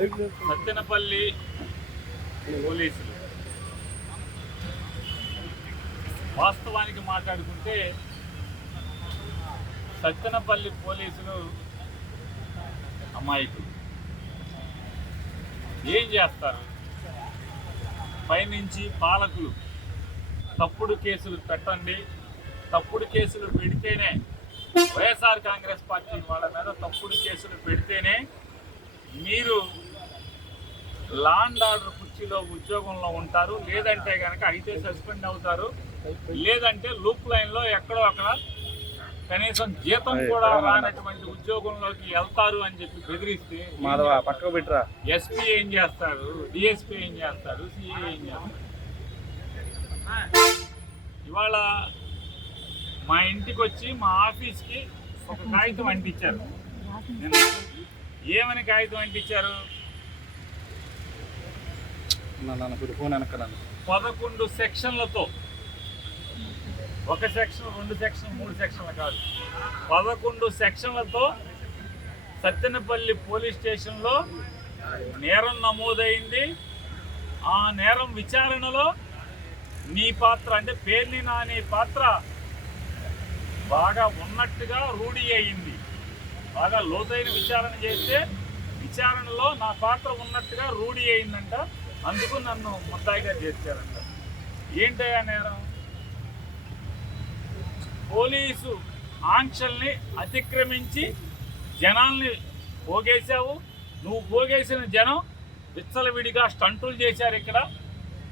సత్తెనపల్లి పోలీసులు వాస్తవానికి మాట్లాడుకుంటే సత్తెనపల్లి పోలీసులు అమాయకులు. ఏం చేస్తారు? పైనుంచి పాలకులు తప్పుడు కేసులు పెట్టండి, తప్పుడు కేసులు పెడితేనే వైఎస్ఆర్ కాంగ్రెస్ పార్టీ వాళ్ళ మీద తప్పుడు కేసులు పెడితేనే మీరు లా అండ్ ఆర్డర్ కుర్చీలో ఉద్యోగంలో ఉంటారు, లేదంటే కనుక అయితే సస్పెండ్ అవుతారు, లేదంటే లూప్ లైన్లో ఎక్కడో అక్కడ కనీసం జీతం కూడా రానటువంటి ఉద్యోగంలోకి వెళ్తారు అని చెప్పి బెదిరిస్తే ఎస్పీ ఏం చేస్తారు, డిఎస్పీ ఏం చేస్తారు, సిఐ ఏం చేస్తారు? ఇవాళ మా ఇంటికి వచ్చి మా ఆఫీస్కి ఒక కాగితం అంటించారు. ఏమని కాగితం అంటించారు? 11 సెక్షన్లతో, ఒక సెక్షన్, 2 సెక్షన్, 3 సెక్షన్లు కాదు, 11 సెక్షన్లతో సత్తెనపల్లి పోలీస్ స్టేషన్లో నేరం నమోదైంది. ఆ నేరం విచారణలో నీ పాత్ర అంటే పేర్ని నాని పాత్ర బాగా ఉన్నట్టుగా రూఢి అయింది. బాగా లోతైన విచారణ చేస్తే విచారణలో నా పాత్ర ఉన్నట్టుగా రూఢి అయిందంట. అందుకు నన్ను ముద్దాయిగా చేర్చారంట. ఏంటయ్యా నేరం? పోలీసు ఆంక్షల్ని అతిక్రమించి జనాల్ని పోగేశావు. నువ్వు పోగేసిన జనం విచ్చలవిడిగా స్టంటులు చేశారు. ఇక్కడ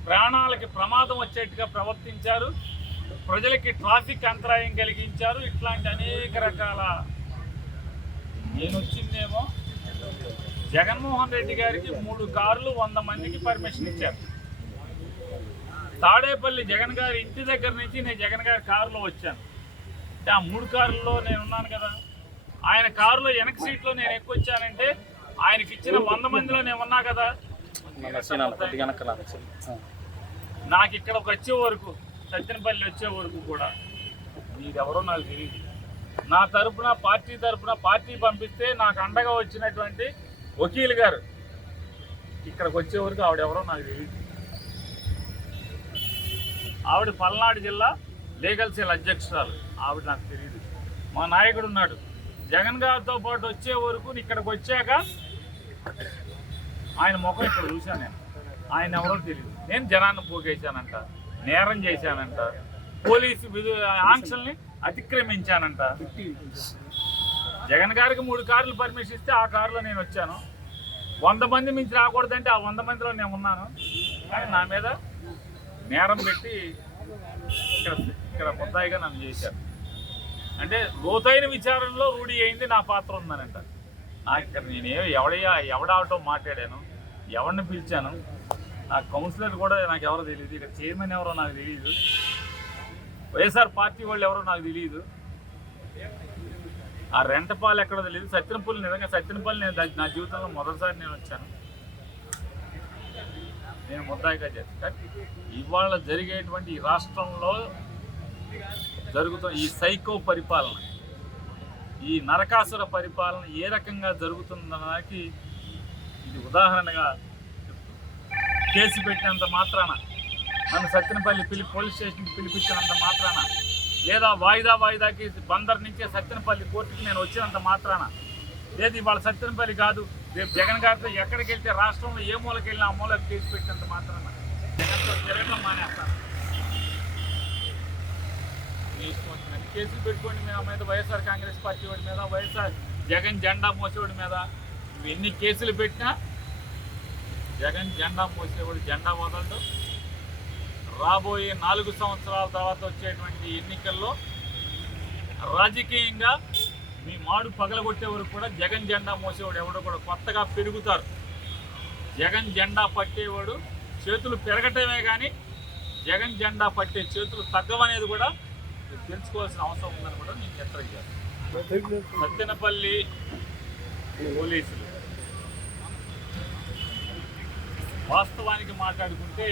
ప్రాణాలకి ప్రమాదం వచ్చేట్టుగా ప్రవర్తించారు, ప్రజలకి ట్రాఫిక్ అంతరాయం కలిగించారు. ఇట్లాంటి అనేక రకాల. నేను వచ్చిందేమో జగన్మోహన్ రెడ్డి గారికి 3 కార్లు 100 మందికి పర్మిషన్ ఇచ్చారు. తాడేపల్లి జగన్ గారి ఇంటి దగ్గర నుంచి నేను జగన్ గారి కారులో వచ్చాను. ఆ 3 కార్లలో నేను ఉన్నాను కదా. ఆయన కారులో వెనక సీట్లో నేను ఎక్కువ వచ్చానంటే ఆయనకి ఇచ్చిన 100 మందిలో నేను ఉన్నా కదా. నాకు ఇక్కడికి వచ్చే వరకు, సత్తెనపల్లి వచ్చే వరకు కూడా మీరెవరో నాకు తెలియదు. నా తరపున, పార్టీ తరపున, పార్టీ పంపిస్తే నాకు అండగా వచ్చినటువంటి వకీల్ గారు ఇక్కడికి వచ్చే వరకు ఆవిడెవరో నాకు తెలియదు. ఆవిడ పల్నాడు జిల్లా లీగల్ సెల్ అధ్యక్షురాలు, ఆవిడ నాకు తెలియదు. మా నాయకుడు ఉన్నాడు. జగన్ గారితో పాటు వచ్చే వరకు ఇక్కడికి వచ్చాక ఆయన ముఖం ఇక్కడ చూశాను నేను. ఆయన ఎవరో తెలియదు. నేను జనాన్ని పోగేశానంట, నేరం చేశానంట, పోలీసు ఆంక్షల్ని అతిక్రమించానంట. జగన్ గారికి 3 కార్లు పర్మిషన్ ఇస్తే ఆ కారులో నేను వచ్చాను. 100 మంది మించి రాకూడదంటే ఆ 100 మందిలో నేను ఉన్నాను. కానీ నా మీద నేరం పెట్టి ఇక్కడ ముద్దాయిగా నన్ను చేశారు. అంటే లోతైన విచారణలో రూఢి అయింది నా పాత్ర ఉందనంట. నాకు ఇక్కడ నేనేమో ఎవడావటో మాట్లాడాను, ఎవరిని పిలిచాను, ఆ కౌన్సిలర్ కూడా నాకు ఎవరో తెలియదు, ఇక్కడ చైర్మన్ ఎవరో నాకు తెలియదు, వైఎస్ఆర్ పార్టీ వాళ్ళు ఎవరో నాకు తెలియదు, ఆ రెంటపాలు ఎక్కడో తెలియదు. సత్తెనపల్లి, నిజంగా సత్తెనపల్లి నేను నా జీవితంలో మొదటిసారి నేను వచ్చాను. నేను ముద్దాయిగా చేస్తాను. ఇవాళ జరిగేటువంటి ఈ రాష్ట్రంలో జరుగుతున్న ఈ సైకో పరిపాలన, ఈ నరకాసుర పరిపాలన ఏ రకంగా జరుగుతుందనడానికి ఇది ఉదాహరణగా. కేసు పెట్టినంత మాత్రాన, నన్ను సత్తెనపల్లి పోలీస్ స్టేషన్కి పిలిపించినంత మాత్రాన, లేదా వాయిదాకి బందర్ నుంచే సత్తెనపల్లి కోర్టుకి నేను వచ్చినంత మాత్రాన, లేదు ఇవాళ సత్తెనపల్లి కాదు రేపు జగన్ గారితో ఎక్కడికి వెళ్తే రాష్ట్రంలో ఏ మూలకి వెళ్ళినా ఆ మూలకి కేసు పెట్టినంత మాత్రాన జగన్తో తిరగడం మానేస్తాను. కేసులు పెట్టుకోండి మీ మీద, వైఎస్ఆర్ కాంగ్రెస్ పార్టీ వాడి మీద, వైఎస్ఆర్ జగన్ జెండా మోసేవాడి మీద. నువ్వు ఎన్ని కేసులు పెట్టినా జగన్ జెండా మోసేవాడు జెండా వదలడు. రాబోయే 4 సంవత్సరాల తర్వాత వచ్చేటువంటి ఎన్నికల్లో రాజకీయంగా మీ మాడు పగలగొట్టే వరకు కూడా జగన్ జెండా మోసేవాడు ఎవడో కూడా కొత్తగా పెరుగుతారు. జగన్ జెండా పట్టేవాడు చేతులు పెరగటమే కానీ జగన్ జెండా పట్టే చేతులు తగ్గవనేది కూడా తెలుసుకోవాల్సిన అవసరం ఉందని కూడా నేను హెచ్చరించాను. సత్తెనపల్లి పోలీసులు వాస్తవానికి మాట్లాడుకుంటే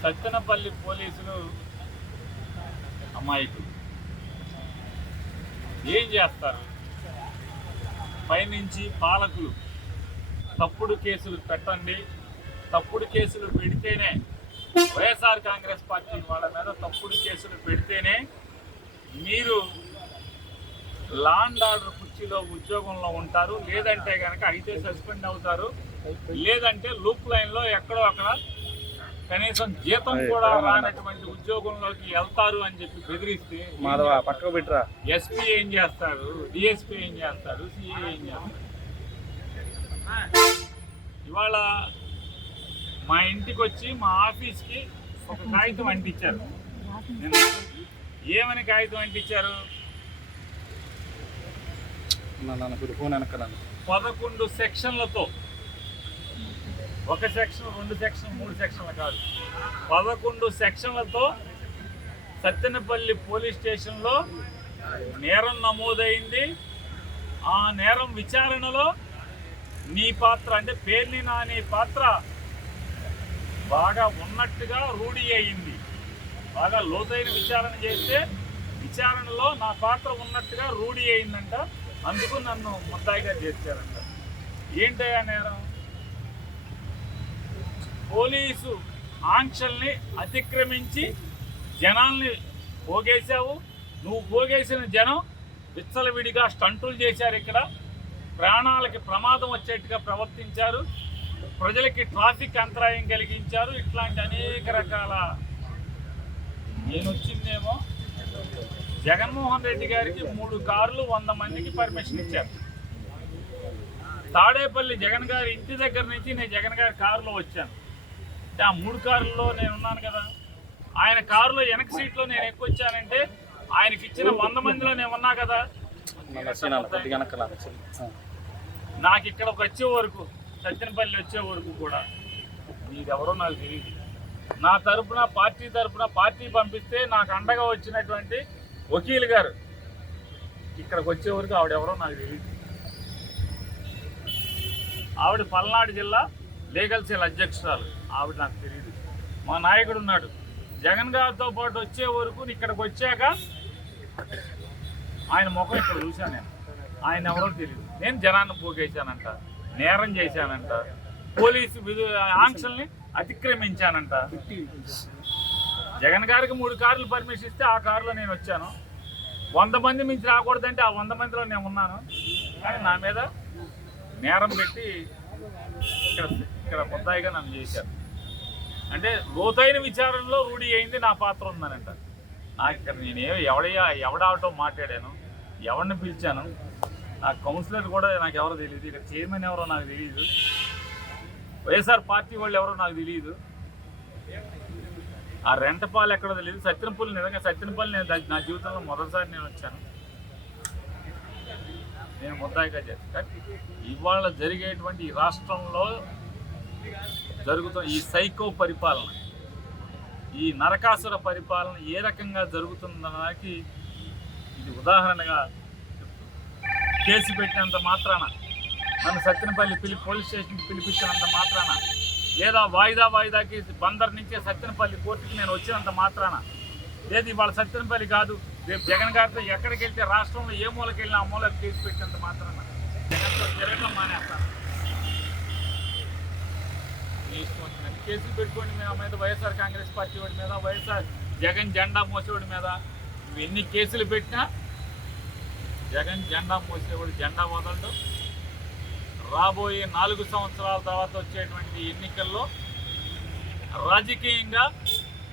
సత్తెనపల్లి పోలీసులు అమాయకులు. ఏం చేస్తారు? పైనుంచి పాలకులు తప్పుడు కేసులు పెట్టండి. తప్పుడు కేసులు పెడితేనే వైఎస్ఆర్ కాంగ్రెస్ పార్టీ వాళ్ళ మీద తప్పుడు కేసులు పెడితేనే మీరు లా అండ్ ఆర్డర్ కుర్చీలో ఉద్యోగంలో ఉంటారు. లేదంటే కనుక అయితే సస్పెండ్ అవుతారు. లేదంటే లూప్ లైన్లో ఎక్కడో అక్కడ కనీసం జీతం కూడా రానటువంటి ఉద్యోగంలోకి వెళ్తారు అని చెప్పి బెదిరిస్తే ఎస్పీ ఏం చేస్తారు, డిఎస్పీ ఏం చేస్తారు, సిఏ ఏం చేస్తారు? ఇవాళ మా ఇంటికి వచ్చి మా ఆఫీస్కి ఒక కాగితం అంటించారు. ఏమని కాగితం అంటించారు? 11 సెక్షన్లతో, ఒక సెక్షన్ 2 సెక్షన్ 3 సెక్షన్లు కాదు, 11 సెక్షన్లతో సత్తెనపల్లి పోలీస్ స్టేషన్లో నేరం నమోదైంది. ఆ నేరం విచారణలో నీ పాత్ర అంటే పేర్ని నాని పాత్ర బాగా ఉన్నట్టుగా రూఢి అయింది. బాగా లోతైన విచారణ చేస్తే విచారణలో నా పాత్ర ఉన్నట్టుగా రూఢి అయిందంట. అందుకు నన్ను ముద్దాయిగా చేర్చారంట. ఏంటయ్యా నేరం? పోలీసు ఆంక్షల్ని అతిక్రమించి జనాల్ని పోగేశావు. నువ్వు పోగేసిన జనం విచ్చలవిడిగా స్టంటులు చేశారు. ఇక్కడ ప్రాణాలకి ప్రమాదం వచ్చేట్టుగా ప్రవర్తించారు. ప్రజలకి ట్రాఫిక్ అంతరాయం కలిగించారు. ఇట్లాంటి అనేక రకాల. నేను వచ్చిందేమో జగన్మోహన్ రెడ్డి గారికి 3 కార్లు 100 మందికి పర్మిషన్ ఇచ్చారు. తాడేపల్లి జగన్ గారి ఇంటి దగ్గర నుంచి నేను జగన్ గారి కారులో వచ్చాను. అంటే ఆ 3 కార్లలో నేను ఉన్నాను కదా. ఆయన కారులో వెనక సీట్లో నేను ఎక్కువ వచ్చానంటే ఆయనకి ఇచ్చిన 100 మందిలో నేను ఉన్నా కదా. నాకు ఇక్కడికి వచ్చే వరకు, సత్తెనపల్లి వచ్చే వరకు కూడా మీరెవరో నాకు తెలియదు. నా తరపున పార్టీ పంపిస్తే నాకు అండగా వచ్చినటువంటి వకీల్ గారు ఇక్కడికి వచ్చే వరకు ఆవిడెవరో నాకు తెలియదు. ఆవిడ పల్నాడు జిల్లా లీగల్ సెల్ అధ్యక్షురాలు. ఆవిడ నాకు తెలియదు. మా నాయకుడు ఉన్నాడు. జగన్ గారితో పాటు వచ్చే వరకు ఇక్కడికి వచ్చాక ఆయన ముఖం ఇక్కడ చూశాను నేను. ఆయన ఎవరో తెలియదు. నేను జనాన్ని పోగేశానంట, నేరం చేశానంట, పోలీసు ఆంక్షల్ని అతిక్రమించానంట. జగన్ గారికి 3 కార్లు పర్మిషన్ ఇస్తే ఆ కారులో నేను వచ్చాను. 100 మంది మించి రాకూడదంటే ఆ 100 మందిలో నేను ఉన్నాను. కానీ నా మీద నేరం పెట్టి ఇక్కడ ముద్దాయిగా నన్ను చేశారు. అంటే లోతైన విచారణలో రూఢి అయింది నా పాత్ర ఉందనంట. నాకు ఇక్కడ ఎవడావటో మాట్లాడాను, ఎవరిని పిలిచాను, నాకు కౌన్సిలర్ కూడా నాకు ఎవరో తెలియదు, ఇక్కడ చైర్మన్ ఎవరో నాకు తెలియదు, వైఎస్ఆర్ పార్టీ వాళ్ళు ఎవరో నాకు తెలియదు, ఆ రెంటపాలు ఎక్కడో తెలియదు. సత్తెనపల్లి, నిజంగా సత్తెనపల్లి నేను నా జీవితంలో మొదటిసారి నేను వచ్చాను. నేను ముద్దాయిగా చేస్తాను. ఇవాళ జరిగేటువంటి ఈ రాష్ట్రంలో జరుగుతున్న ఈ సైకో పరిపాలన, ఈ నరకాసుర పరిపాలన ఏ రకంగా జరుగుతుందనడానికి ఇది ఉదాహరణగా కేసు పెట్టినంత మాత్రాన, నన్ను సత్తెనపల్లి పోలీస్ స్టేషన్కి పిలిపించినంత మాత్రాన, లేదా వాయిదాకి బందర్ నుంచే సత్తెనపల్లి కోర్టుకి నేను వచ్చినంత మాత్రాన, లేదు ఇవాళ సత్తెనపల్లి కాదు రేపు జగన్ గారితో ఎక్కడికి వెళ్తే రాష్ట్రంలో ఏ మూలకి వెళ్ళినా ఆ మూలకి కేసు పెట్టినంత మాత్రాన జగన్తో తిరగడం మానేస్తాను. కేసులు పెట్టుకోండి మా మీద, వైఎస్ఆర్ కాంగ్రెస్ పార్టీ వాడి మీద, వైఎస్ఆర్ జగన్ జెండా మోసేవాడి మీద. నువ్వు ఎన్ని కేసులు పెట్టినా జగన్ జెండా మోసేవాడు జెండా వదలడు. రాబోయే 4 సంవత్సరాల తర్వాత వచ్చేటువంటి ఎన్నికల్లో రాజకీయంగా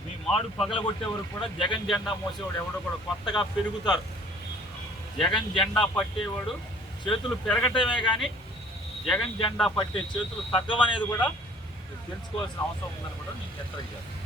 మీ మాడు పగలగొట్టే వరకు కూడా జగన్ జెండా మోసేవాడు ఎవడో కూడా కొత్తగా పెరుగుతారు. జగన్ జెండా పట్టేవాడు చేతులు పెరగటమే కానీ జగన్ జెండా పట్టే చేతులు తగ్గవనేది కూడా తెలుసుకోవాల్సిన అవసరం ఉందని కూడా నేను హెచ్చరిక చేస్తాను.